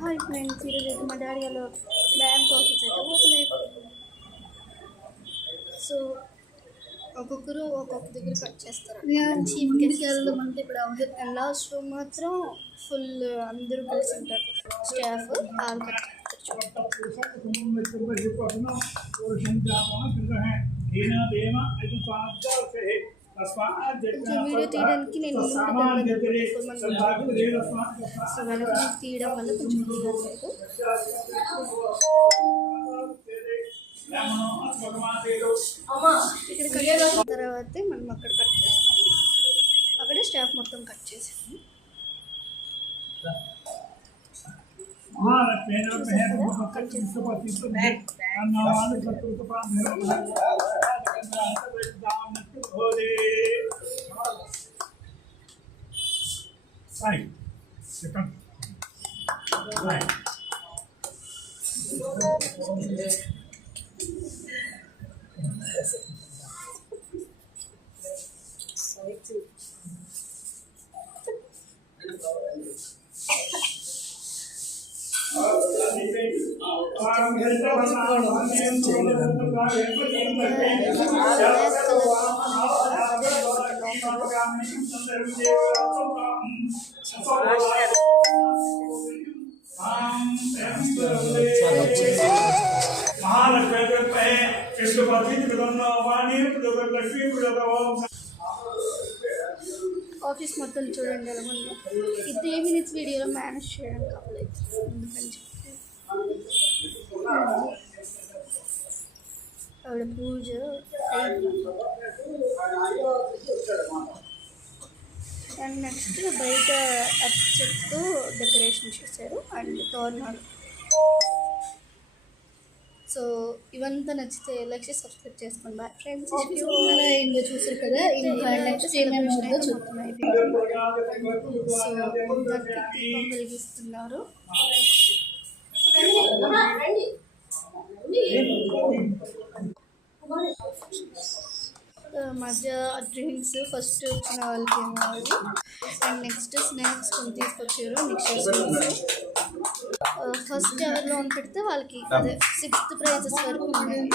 Hi friends, ఈరోజు అయితే మా డాడీ వాళ్ళు బ్యాంక్ ఆఫీస్ అయితే ఓపెన్ అయిపోయింది. సో ఒక్కొక్కరు ఒక్కొక్క దగ్గర కట్ చేస్తారు. చీఫ్ గెస్ట్ వెళ్దాం అంటే ఇప్పుడు లాస్ట్ రూమ్ మాత్రం ఫుల్ అందరూ కలిసి ఉంటారు. స్టాఫ్ ఆల్ కట్ వీడియో తీయడానికి నేను తీయడం వల్ల కొంచెం ఇక్కడ కట్ తర్వాత మనం అక్కడ కట్ చేస్తాం. అక్కడే స్టాఫ్ మొత్తం కట్ చేసాము. కట్ ఆఫీస్ మొత్తం చూడండి ఎలా ఉందో. ఈ 3 minutes వీడియోలో మేనేజ్ చేయడం కావాలి. ఎందుకని చెప్పి ఆవిడ పూజ అండ్ నెక్స్ట్ బయట చెట్టు డెకరేషన్ చేశారు అండ్ తోరణాలు. సో ఇవంతా నచ్చితే లైక్ చేసి సబ్స్క్రైబ్ చేసుకోండి. Bye friends. ఇంకా చూసారు కదా, ఇంకా నెక్స్ట్ ఏమేమి ఉందో చూస్తున్నాయి. సో దీపం వెలిగిస్తున్నారు. మధ్య డ్రింక్స్ ఫస్ట్ వచ్చిన వాళ్ళకి ఏమో అండ్ నెక్స్ట్ స్నాక్స్ కొన్ని తీసుకొచ్చారు. నెక్స్ట్ ఫస్ట్ ఎవరిలో పెడితే వాళ్ళకి అదే 6th ప్రైజెస్ వరకు ఉన్నాయి.